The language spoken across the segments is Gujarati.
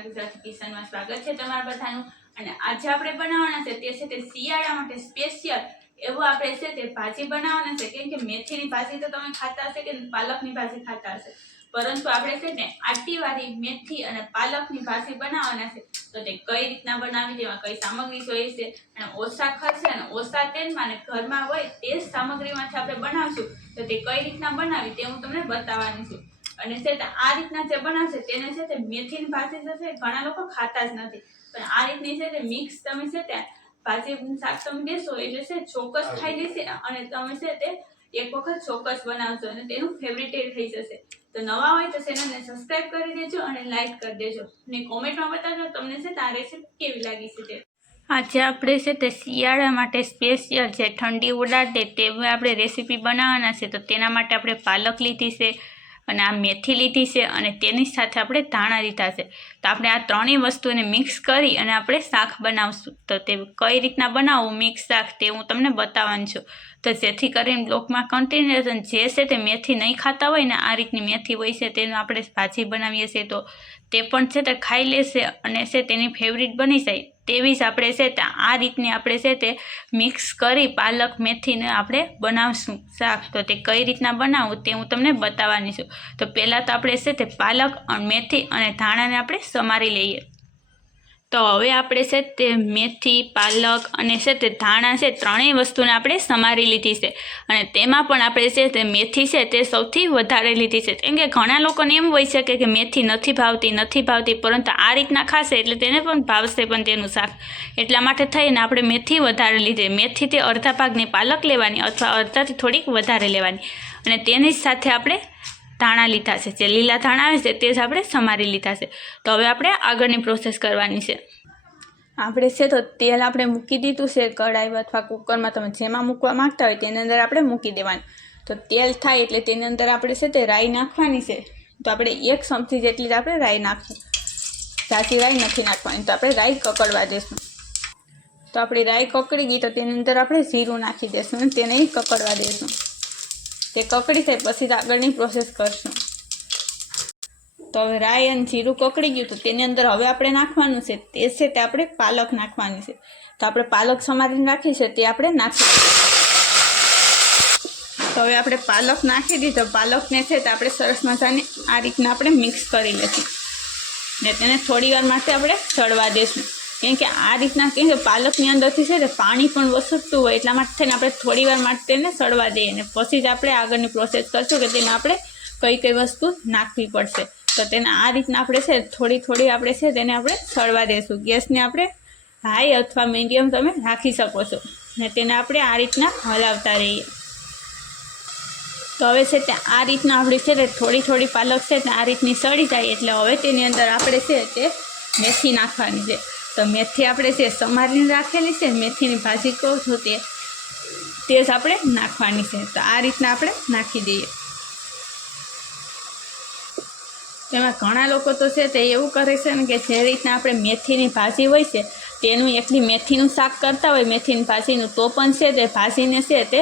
સ્વાગત છે તમારા બધાનું. અને આજે આપણે બનાવવાના છે તે છે તે શિયાળા માટે સ્પેશિયલ એવું આપણે છે તે ભાજી બનાવવાના છે. કેમ કે મેથીની ભાજી તો તમે ખાતા હશે કે પાલકની ભાજી ખાતા હશે? પરંતુ આપણે છે ને આટીવાળી મેથી અને પાલકની ભાજી બનાવવાના છે. તો તે કઈ રીતના બનાવી તેમાં કઈ સામગ્રી જોઈએ છે? અને ઓછા ખર્ચે અને ઓછા તેલમાં અને ઘરમાં હોય તે જ સામગ્રીમાંથી આપણે બનાવશું. તો તે કઈ રીતના બનાવી તે હું તમને બતાવવાની છું. અને છે તે આ રીતના જે બનાવશે તેને છે તે મેથીની ભાજી જે છે ઘણા લોકો ખાતા જ નથી. પણ આ રીતની છે તે મિક્સ તમે છે તે ભાજી શાક તમે દેશો એટલે છે ચોક્કસ ખાઈ લેશે અને તમે છે તે એક વખત ચોક્કસ બનાવશો અને તેનું ફેવરિટ થઈ જશે. તો નવા હોય તો ચેનલને સબસ્ક્રાઇબ કરી દેજો અને લાઇક કરી દેજો. અને કોમેન્ટમાં બતાવજો તમને છે તે આ રેસીપી કેવી લાગી છે તે. આજે આપણે છે તે શિયાળા માટે સ્પેશિયલ છે ઠંડી ઉડાડે તેવી આપણે રેસીપી બનાવવાના છે તો તેના માટે આપણે પાલક લીધી છે. અને આ મેથી લીધી છે અને તેની સાથે આપણે ધાણા લીધા છે. તો આપણે આ ત્રણેય વસ્તુને મિક્સ કરી અને આપણે શાક બનાવશું. તો તે કઈ રીતના બનાવવું? મિક્સ શાક તે હું તમને બતાવવાનું છું. તો જેથી કરીને બ્લોકમાં કન્ટિન્યુએશન જે છે તે મેથી નહીં ખાતા હોય ને આ રીતની મેથી હોય છે તેનું આપણે ભાજી બનાવીએ છીએ તો તે પણ છે તે ખાઈ લેશે અને છે તેની ફેવરિટ બની જાય. તેવી જ આપણે છે તે આ રીતની આપણે છે તે મિક્સ કરી પાલક મેથીને આપણે બનાવશું શાક. તો તે કઈ રીતના બનાવવું તે હું તમને બતાવવાની છું. તો પહેલાં તો આપણે છે તે પાલક મેથી અને ધાણાને આપણે સમારી લઈએ. તો હવે આપણે છે તે મેથી, પાલક અને છે તે ધાણા છે ત્રણેય વસ્તુને આપણે સમારી લીધી છે. અને તેમાં પણ આપણે છે તે મેથી છે તે સૌથી વધારે લીધી છે. કેમ કે ઘણા લોકોને એમ હોય છે કે મેથી નથી ભાવતી નથી ભાવતી, પરંતુ આ રીતના ખાશે એટલે તેને પણ ભાવશે પણ તેનું શાક. એટલા માટે થઈને આપણે મેથી વધારે લીધી. મેથી તે અડધા ભાગની પાલક લેવાની અથવા અડધાથી થોડીક વધારે લેવાની. અને તેની સાથે આપણે ધાણા લીધા છે. જે લીલા ધાણા આવે છે તે જ આપણે સમારી લીધા છે. તો હવે આપણે આગળની પ્રોસેસ કરવાની છે. આપણે છે તો તેલ આપણે મૂકી દીધું છે, કઢાઈ અથવા કુકરમાં તમે જેમાં મૂકવા માંગતા હોય તેની અંદર આપણે મૂકી દેવાનું. તો તેલ થાય એટલે તેની અંદર આપણે છે તે રાઈ નાખવાની છે. તો આપણે એક ચમચી જેટલી જ આપણે રાઈ નાખશું જાજી રાઈ નથી નાખવાની, તો આપણે રાઈ કકડવા દઈશું તો આપણી રાઈ કકડી ગઈ તો તેની અંદર આપણે જીરું નાખી દઈશું અને તેને કકડવા દઈશું તે કકડી થાય, પછી આગળની પ્રોસેસ કરશું. તો હવે રાઈ અને જીરું કકડી ગયું, તો તેની અંદર હવે આપણે નાખવાનું છે. તે છે તે આપણે પાલક નાખવાની છે. તો આપણે પાલક સમારીને રાખી છે, તે આપણે નાખી તો હવે આપણે પાલક નાખી દીધો પાલકને છે તે આપણે સરસ મજાની આ રીતના આપણે મિક્સ કરી લઈશું ને તેને થોડી વાર માટે આપણે ચડવા દઈશું કેમ કે આ રીતના કેમ કે પાલકની અંદરથી છે ને પાણી પણ વસરતું હોય એટલા માટે થઈને આપણે થોડી વાર માટે તેને સડવા દઈએ અને પછી જ આપણે આગળની પ્રોસેસ કરશું કે તેને આપણે કઈ કઈ વસ્તુ નાખવી પડશે. તો તેને આ રીતના આપણે છે થોડી થોડી આપણે છે તેને આપણે સળવા દઈશું ગેસને આપણે હાઈ અથવા મીડિયમ તમે રાખી શકો છો ને તેને આપણે આ રીતના હલાવતા રહીએ. તો હવે છે તે આ રીતના આપણી છે તે થોડી થોડી પાલક છે તે આ રીતની સળી જાય એટલે હવે તેની અંદર આપણે છે તે મેથી નાખવાની છે. તો મેથી આપણે જે સમારીને રાખેલી છે, મેથીની ભાજી કહું છું તે તે જ આપણે નાખવાની છે. તો આ રીતના આપણે નાખી દઈએ. તેમાં ઘણા લોકો તો છે તે એવું કરે છે ને કે જે રીતના આપણે મેથીની ભાજી હોય છે, તેનું એકલી મેથીનું શાક કરતા હોય, મેથીની ભાજીનું તો પણ છે તે, ભાજીને છે તે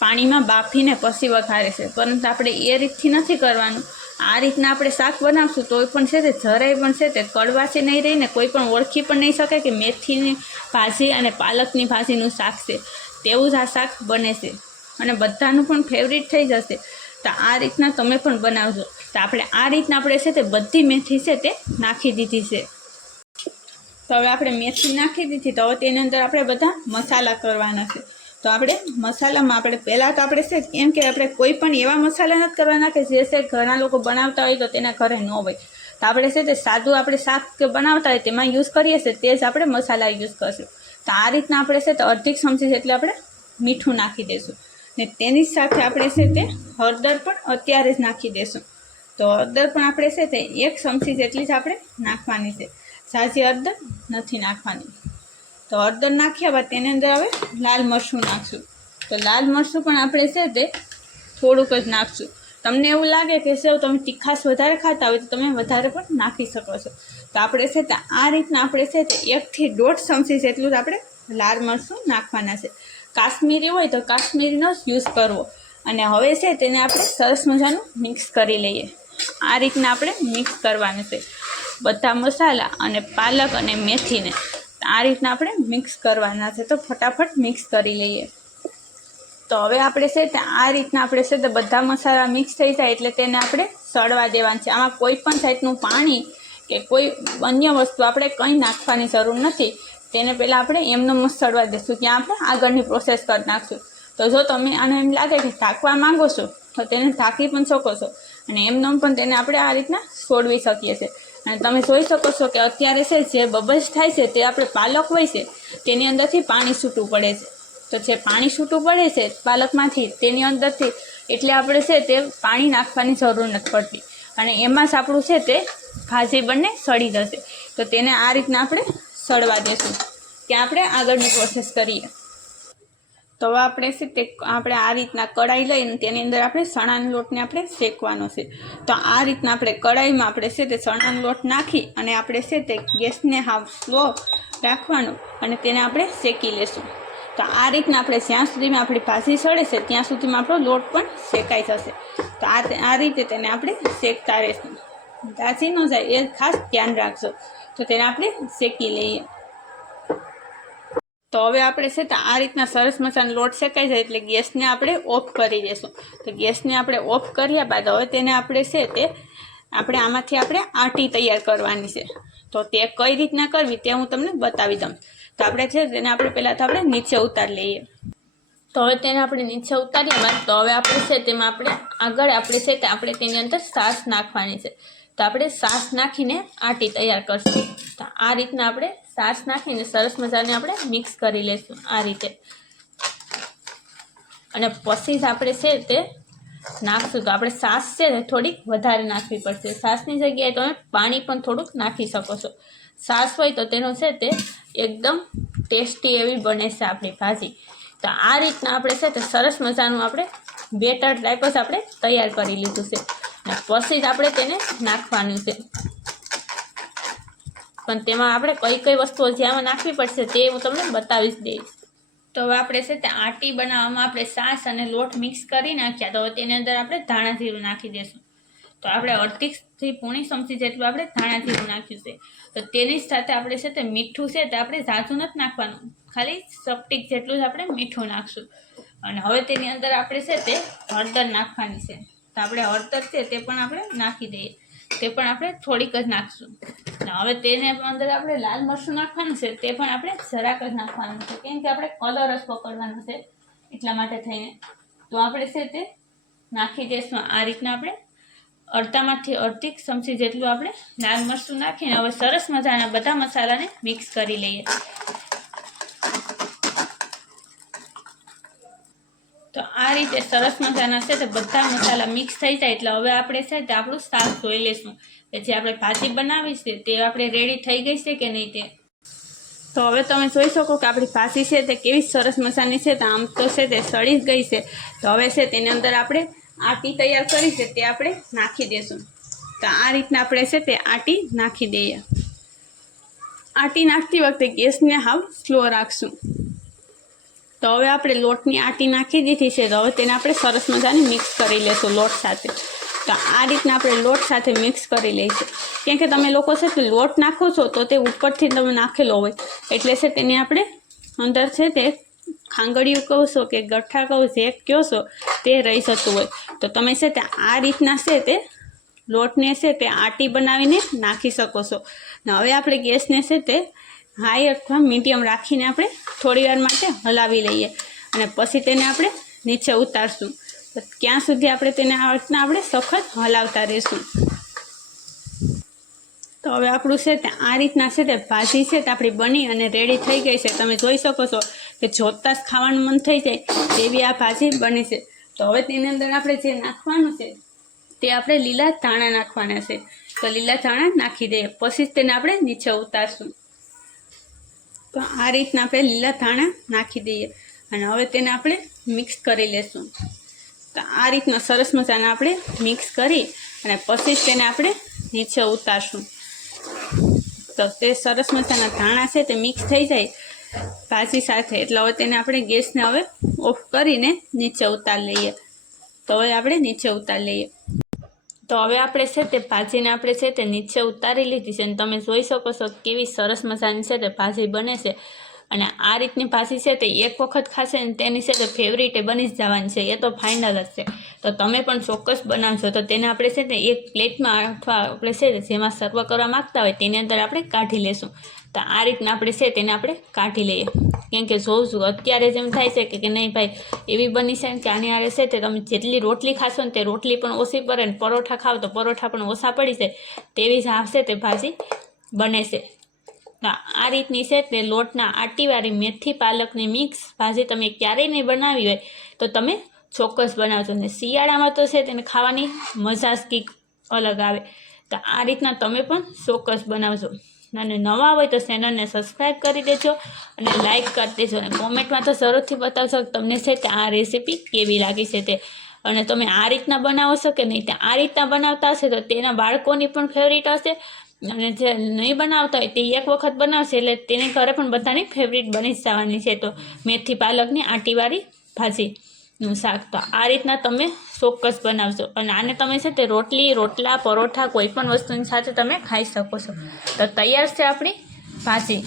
પાણીમાં બાફીને પછી વઘારે છે. પરંતુ આપણે એ રીતથી નથી કરવાનું. આ રીતના આપણે શાક બનાવશું તોય પણ છે તે જરાય પણ છે તે કડવાશી નહીં રહીને કોઈ પણ ઓળખી પણ નહીં શકે કે મેથીની ભાજી અને પાલકની ભાજીનું શાક છે. તેવું જ આ શાક બને છે. અને બધાનું પણ ફેવરિટ થઈ જશે. તો આ રીતના તમે પણ બનાવજો. તો આપણે આ રીતના આપણે છે તે બધી મેથી છે તે નાખી દીધી છે. તો હવે આપણે મેથી નાખી દીધી. તો હવે તેની અંદર આપણે બધા મસાલા કરવાના છે. તો આપણે મસાલામાં આપણે પહેલાં તો આપણે છે કેમ કે આપણે કોઈ પણ એવા મસાલા નથી કરવાના કે જે છે ઘણા લોકો બનાવતા હોય તો તેના ઘરે ન હોય. તો આપણે છે તે સાદું આપણે શાક કે બનાવતા હોય તેમાં યુઝ કરીએ છીએ તે જ આપણે મસાલા યુઝ કરશું. તો આ રીતના આપણે છે તો અડધી ચમચી જેટલે આપણે મીઠું નાખી દઈશું ને તેની સાથે આપણે છે તે હળદર પણ અત્યારે જ નાખી દઈશું તો હળદર પણ આપણે છે તે એક ચમચી જેટલી જ આપણે નાખવાની છે. સાચી હળદર નથી નાખવાની. તો હળદર નાખ્યા બાદ તેની અંદર હવે લાલ મરચું નાખશું. તો લાલ મરચું પણ આપણે છે તે થોડુંક જ નાખશું. તમને એવું લાગે કે સેવ તમે તીખાશ વધારે ખાતા હોય તો તમે વધારે પણ નાખી શકો છો. તો આપણે છે તે આ રીતના આપણે છે તે એકથી દોઢ ચમચી જેટલું જ આપણે લાલ મરચું નાખવાના છે. કાશ્મીરી હોય તો કાશ્મીરીનો જ યુઝ કરવો. અને હવે છે તેને આપણે સરસ મજાનું મિક્સ કરી લઈએ. આ રીતના આપણે મિક્સ કરવાનું છે. બધા મસાલા અને પાલક અને મેથીને. આ રીતના આપણે મિક્સ કરવાના છે. તો ફટાફટ મિક્સ કરી લઈએ. તો હવે આપણે છે તે આ રીતના આપણે છે તે બધા મસાલા મિક્સ થઈ જાય એટલે તેને આપણે સળવા દેવાના છે. આમાં કોઈ પણ સાઈડનું પાણી કે કોઈ અન્ય વસ્તુ આપણે કંઈ નાખવાની જરૂર નથી. તેને પહેલાં આપણે એમનો મસ્ત સળવા દઈશું ત્યાં આપણે આગળની પ્રોસેસ કરી નાખશું. તો જો તમે આને એમ લાગે કે ઢાંકવા માંગો છો, તો તેને ઢાંકી પણ શકો છો. અને એમનો પણ તેને આપણે આ રીતના છોડવી શકીએ છીએ. અને તમે જોઈ શકો છો કે અત્યારે છે, જે બબલ્સ થાય છે, તે આપણે પાલક હોય છે, તેની અંદરથી પાણી છૂટું પડે છે. તો જે પાણી છૂટું પડે છે, પાલકમાંથી, તેની અંદરથી, એટલે આપણે છે, તે પાણી નાખવાની જરૂર નથી પડતી. અને એમાં જ આપણું છે, તે ભાજી બંને સડી જશે. તો તેને આ રીતના આપણે સડવા દેશું. ત્યાં આપણે આગળની પ્રોસેસ કરીએ. તો હવે આપણે છે તે આપણે આ રીતના કઢાઈ લઈને તેની અંદર આપણે ચણાના લોટને આપણે શેકવાનો છે. તો આ રીતના આપણે કઢાઈમાં આપણે છે તે ચણાનો લોટ નાખી અને આપણે છે તે ગેસને હાવ સ્લો રાખવાનો અને તેને આપણે શેકી લેશું. તો આ રીતના આપણે જ્યાં સુધીમાં આપણી ભાજી સડે છે, ત્યાં સુધીમાં આપણો લોટ પણ શેકાઈ જશે. તો આ આ રીતે તેને આપણે શેકતા રહેશું. દાજી ન જાય, એ ખાસ ધ્યાન રાખજો. તો તેને આપણે શેકી લઈએ. તો હવે આપણે છે તો આ રીતના સરસ મસાનો લોટ શેકાઈ જાય એટલે ગેસને આપણે ઓફ કરી દઈશું તો ગેસને આપણે ઓફ કર્યા બાદ હવે તેને આપણે છે તે આપણે આમાંથી આપણે આટી તૈયાર કરવાની છે. તો તે કઈ રીતના કરવી તે હું તમને બતાવી દઉં. તો આપણે છે તેને આપણે પહેલાં તો આપણે નીચે ઉતારી લઈએ. તો હવે તેને આપણે નીચે ઉતાર્યા બાદ તો હવે આપણે છે તેમાં આપણે આગળ આપણે છે તે આપણે તેની અંદર સાસ નાખવાની છે. તો આપણે સાસ નાખીને આટી તૈયાર કરશું. તો આ રીતના આપણે સાસ નાખીને સરસ મજાને આપણે મિક્સ કરી લઈશું આ રીતે. અને પછી જ આપણે છે તે નાખશું. તો આપણે સાસ છે ને થોડીક વધારે નાખવી પડશે. સાસની જગ્યાએ તમે પાણી પણ થોડુંક નાખી શકો છો. સાસ હોય તો તેનો છે તે એકદમ ટેસ્ટી એવી બને છે આપણી ભાજી. તો આ રીતના આપણે છે તે સરસ મજાનું આપણે બેટર ટાઈપ જ આપણે તૈયાર કરી લીધું છે. અને પછી જ આપણે તેને નાખવાનું છે. પણ તેમાં આપણે કઈ કઈ વસ્તુઓ જ્યાં નાખવી પડશે તે હું તમને બતાવીશ દઈશ. તો હવે આપણે છે તે આટી બનાવવામાં આપણે સાસ અને લોટ મિક્સ કરી નાખ્યા. તો તેની અંદર આપણે ધાણા જીરું નાખી દઈશું તો આપણે અડધીથી પૂણી ચમચી જેટલું આપણે ધાણા જીરું નાખ્યું છે. તો તેની જ સાથે આપણે છે તે મીઠું છે તે આપણે ઝાઝું નથી નાખવાનું. ખાલી સપટીક જેટલું જ આપણે મીઠું નાખશું. અને હવે તેની અંદર આપણે છે તે હળદર નાખવાની છે. તો આપણે હળદર છે તે પણ આપણે નાખી દઈએ. તે પણ આપણે થોડીક જ નાખશું. હવે તેને અંદર આપણે લાલ મરચું નાખવાનું છે, તે પણ આપણે જરાક જ નાખવાનું છે. કેમ કે આપણે કલર જ પકડવાનો છે એટલા માટે થઈને. તો આપણે છે તે નાખી દઈશું આ રીતના આપણે અડધામાંથી અડધી ચમચી જેટલું આપણે લાલ મરચું નાખીને, હવે સરસ મજાના બધા મસાલાને મિક્સ કરી લઈએ. આ રીતે સરસ મજાના છે તે બધા મસાલા મિક્સ થઈ જાય એટલે હવે આપણે છે તે આપણું શાક ધોઈ લઈશું. કે જે આપણે ભાજી બનાવી છે તે આપણે રેડી થઈ ગઈ છે કે નહીં તે? તો હવે તમે જોઈ શકો કે આપણી ભાજી છે તે કેવી સરસ મસાની છે તો આમ તો છે તે સળી જ ગઈ છે. તો હવે છે તેની અંદર આપણે આટી તૈયાર કરી છે તે આપણે નાખી દઈશું. તો આ રીતના આપણે છે તે આટી નાખી દઈએ. આટી નાખતી વખતે ગેસને હાવ સ્લો રાખશું. તો હવે આપણે લોટની આટી નાખી દીધી છે. તો હવે તેને આપણે સરસ મજાની મિક્સ કરી લેશું લોટ સાથે. તો આ રીતના આપણે લોટ સાથે મિક્સ કરી લઈશું. કેમ કે તમે લોકો છે તે લોટ નાખો છો તો તે ઉપરથી તમે નાખેલો હોય. એટલે છે તેને આપણે અંદર છે તે ખાંગડિયું કહો છો કે ગઠ્ઠા કહો જે કહો છો, તે રહી જતું હોય. તો તમે છે તે આ રીતના છે તે લોટને છે તે આટી બનાવીને નાખી શકો છો. ને હવે આપણે ગેસને છે તે હાઈ અથવા મીડિયમ રાખીને આપણે થોડી વાર માટે હલાવી લઈએ અને પછી તેને આપણે નીચે ઉતારશું. ક્યાં સુધી આપણે તેને આ રીતના આપણે સખત હલાવતા રહીશું? તો હવે આપણું છે તે આ રીતના છે તે ભાજી છે તે આપણી બની અને રેડી થઈ ગઈ છે. તમે જોઈ શકો છો કે જોતાં જ ખાવાનું મન થઈ જાય તેવી આ ભાજી બની છે. તો હવે તેની અંદર આપણે જે નાખવાનું છે તે આપણે લીલા ધાણા નાખવાના છે. તો લીલા ધાણા નાખી દઈએ. પછી તેને આપણે નીચે ઉતારશું. તો આ રીતના આપણે લીલા ધાણા નાખી દઈએ અને હવે તેને આપણે મિક્સ કરી લેશું. તો આ રીતના સરસ મજાના આપણે મિક્સ કરી અને પછી જ તેને આપણે નીચે ઉતારશું. તો તે સરસ મજાના ધાણા છે તે મિક્સ થઈ જાય ભાજી સાથે. એટલે હવે તેને આપણે ગેસને હવે ઓફ કરીને નીચે ઉતારી લઈએ. તો હવે આપણે નીચે ઉતારી લઈએ. તો હવે આપણે છે તે ભાજીને આપણે છે તે નીચે ઉતારી લીધી છે અને તમે જોઈ શકો છો કેવી સરસ મજાની છે તે ભાજી બને છે. અને આ રીતની ભાજી છે તે એક વખત ખાશે ને તેની છે તે ફેવરિટ બની જ જવાની છે, એ તો ફાઇનલ જ છે. તો તમે પણ ચોક્કસ બનાવશો તો તેને આપણે છે ને એક પ્લેટમાં અથવા આપણે છે જેમાં સર્વ કરવા માગતા હોય તેની અંદર આપણે કાઢી લેશું. તો આ રીતના આપણે છે તેને આપણે કાઢી લઈએ. કેમ કે જોઉં છું, અત્યારે જેમ થાય છે કે નહીં ભાઈ, એવી બની છે કે આની આરે છે તે તમે જેટલી રોટલી ખાશો ને તે રોટલી પણ ઓછી પડે ને પરોઠા ખાવ તો પરોઠા પણ ઓછા પડી છે તેવી જ આવશે તે ભાજી બને છે. તો આ રીતની છે તે લોટના આટીવાળી મેથી પાલકની મિક્સ ભાજી તમે ક્યારેય નહીં બનાવી હોય તો તમે ચોક્કસ બનાવજો. ને શિયાળામાં તો છે તેને ખાવાની મજા જ કંઈક અલગ આવે. તો આ રીતના તમે પણ ચોક્કસ બનાવજો. અને નવા હોય તો ચેનલને સબસ્ક્રાઈબ કરી દેજો અને લાઇક કરી દેજો. અને કોમેન્ટમાં તો જરૂરથી બતાવશો તમને છે કે આ રેસીપી કેવી લાગી છે તે. અને તમે આ રીતના બનાવો છો કે નહીં તે આ રીતના બનાવતા હશે તો તેના બાળકોની પણ ફેવરિટ હશે. અને જે નહીં બનાવતા હોય તે એક વખત બનાવશે એટલે તેને ઘરે પણ બધાની ફેવરિટ બની જવાની છે. તો મેથી પાલકની આંટીવાળી ભાજીનું શાક. તો આ રીતના તમે ચોક્કસ બનાવશો. અને આને તમે છે તે રોટલી, રોટલા, પરોઠા કોઈ પણ વસ્તુની સાથે તમે ખાઈ શકો છો. તો તૈયાર છે આપણી ભાજી.